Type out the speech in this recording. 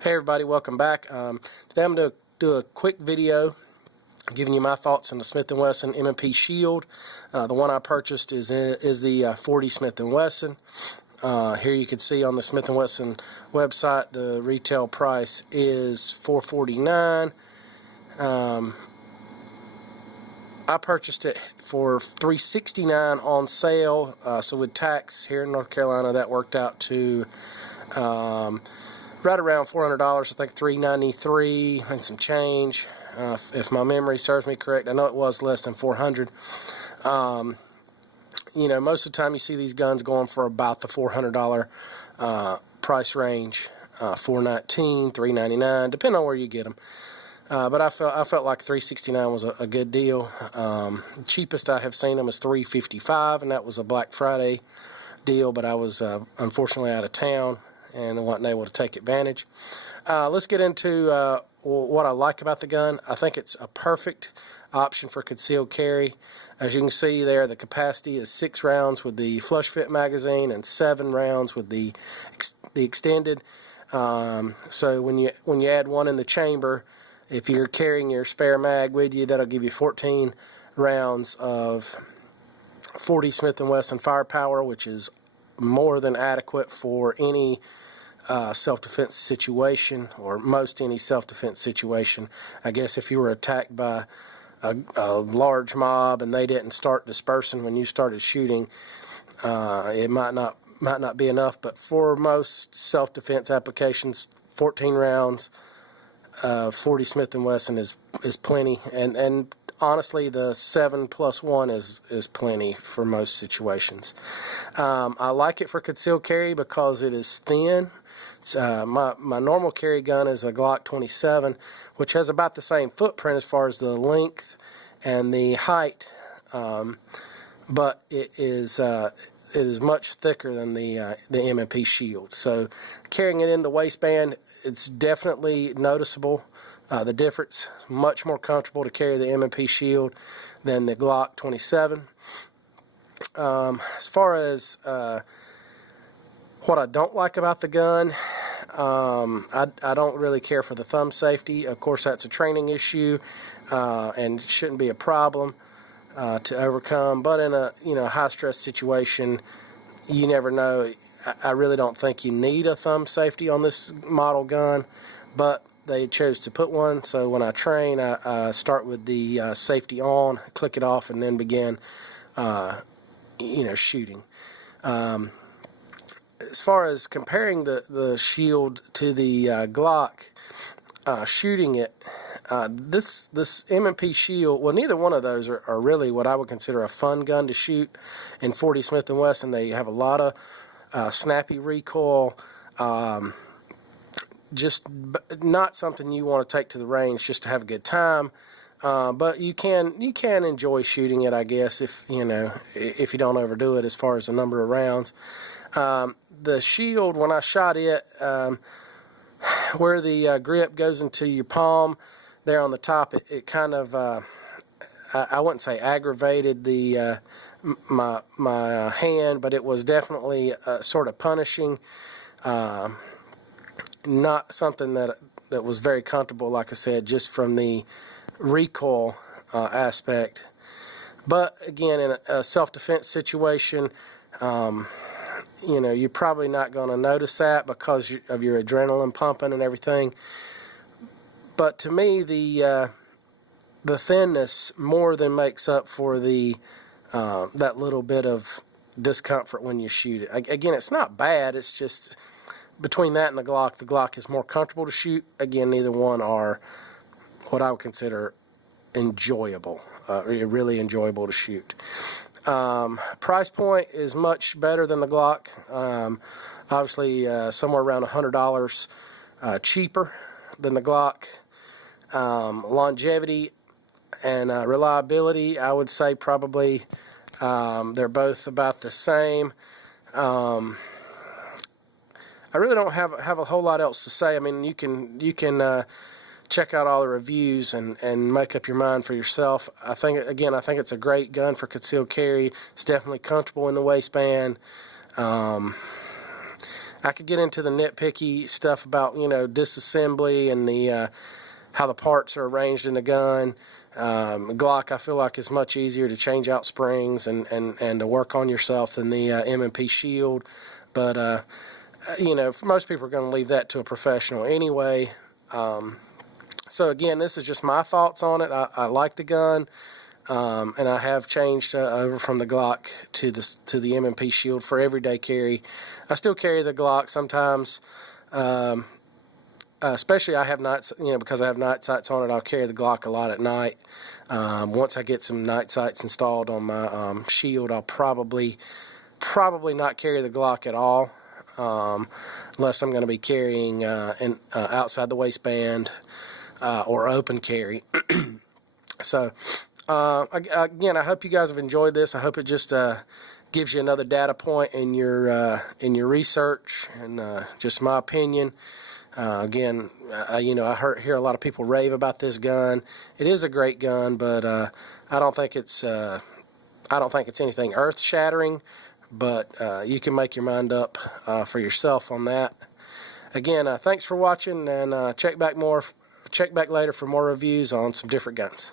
Hey everybody, welcome back. Today I'm going to do a quick video giving you my thoughts on the Smith and Wesson M&P Shield. The one I purchased is the 40 Smith and Wesson. Here you can see on the Smith and Wesson website the retail price is $449. I purchased it for $369 on sale, so with tax here in North Carolina that worked out to right around $400, I think $393 and some change, if my memory serves me correct. I know it was less than $400. You know, most of the time you see these guns going for about the $400 price range, $419, $399, depending on where you get them. But I felt like $369 was a good deal. The cheapest I have seen them is $355, and that was a Black Friday deal, but I was unfortunately out of town and wasn't able to take advantage. Let's get into what I like about the gun. I think it's a perfect option for concealed carry. As you can see there, the capacity is 6 rounds with the flush fit magazine and 7 rounds with the extended. So when you add one in the chamber, if you're carrying your spare mag with you, that'll give you 14 rounds of 40 Smith and Wesson firepower, which is more than adequate for any self-defense situation, or most any self-defense situation. I guess if you were attacked by a large mob and they didn't start dispersing when you started shooting, it might not be enough. But for most self-defense applications, 14 rounds, 40 Smith and Wesson is plenty, and honestly the 7+1 is plenty for most situations. I like it for concealed carry because it is thin. My normal carry gun is a Glock 27, which has about the same footprint as far as the length and the height, but it is much thicker than the M&P Shield. So carrying it in the waistband, it's definitely noticeable. The difference, much more comfortable to carry the M&P Shield than the Glock 27. As far as what I don't like about the gun, I don't really care for the thumb safety. Of course, that's a training issue and shouldn't be a problem to overcome. But in a high stress situation, you never know. I really don't think you need a thumb safety on this model gun, but they chose to put one. So when I train, I start with the safety on, click it off, and then begin shooting. As far as comparing the Shield to the Glock, shooting it, this M&P Shield, well, neither one of those are really what I would consider a fun gun to shoot. In 40 Smith and Wesson, they have a lot of snappy recoil, just not something you want to take to the range just to have a good time. But you can enjoy shooting it, I guess, if you don't overdo it as far as the number of rounds. The Shield, when I shot it, where the grip goes into your palm there on the top, it kind of I wouldn't say aggravated my hand, but it was definitely sort of punishing. Not something that was very comfortable, like I said, just from the recoil aspect. But again, in a self-defense situation, you're probably not going to notice that because of your adrenaline pumping and everything. But to me, the thinness more than makes up for the that little bit of discomfort when you shoot it. Again, it's not bad. It's just between that and the Glock is more comfortable to shoot. Again, neither one are what I would consider enjoyable, really enjoyable to shoot. Price point is much better than the Glock. Obviously, somewhere around $100 cheaper than the Glock. Longevity and reliability, I would say probably they're both about the same. I really don't have a whole lot else to say. I mean, you can check out all the reviews and make up your mind for yourself. I think it's a great gun for concealed carry. It's definitely comfortable in the waistband. I could get into the nitpicky stuff about, you know, disassembly and the how the parts are arranged in the gun. Glock, I feel like, is much easier to change out springs and to work on yourself than the M&P Shield. But, you know, most people are going to leave that to a professional anyway. So, again, this is just my thoughts on it. I like the gun, and I have changed over from the Glock to the M&P Shield for everyday carry. I still carry the Glock sometimes. Especially I have night, you know, because I have night sights on it, I'll carry the Glock a lot at night. Once I get some night sights installed on my Shield, I'll probably not carry the Glock at all, unless I'm going to be carrying outside the waistband or open carry. So, again, I hope you guys have enjoyed this. I hope it just gives you another data point in your research and just my opinion. Again, you know, I hear a lot of people rave about this gun. It is a great gun, but I don't think it's anything earth-shattering. But you can make your mind up for yourself on that. Again, thanks for watching, and check back later for more reviews on some different guns.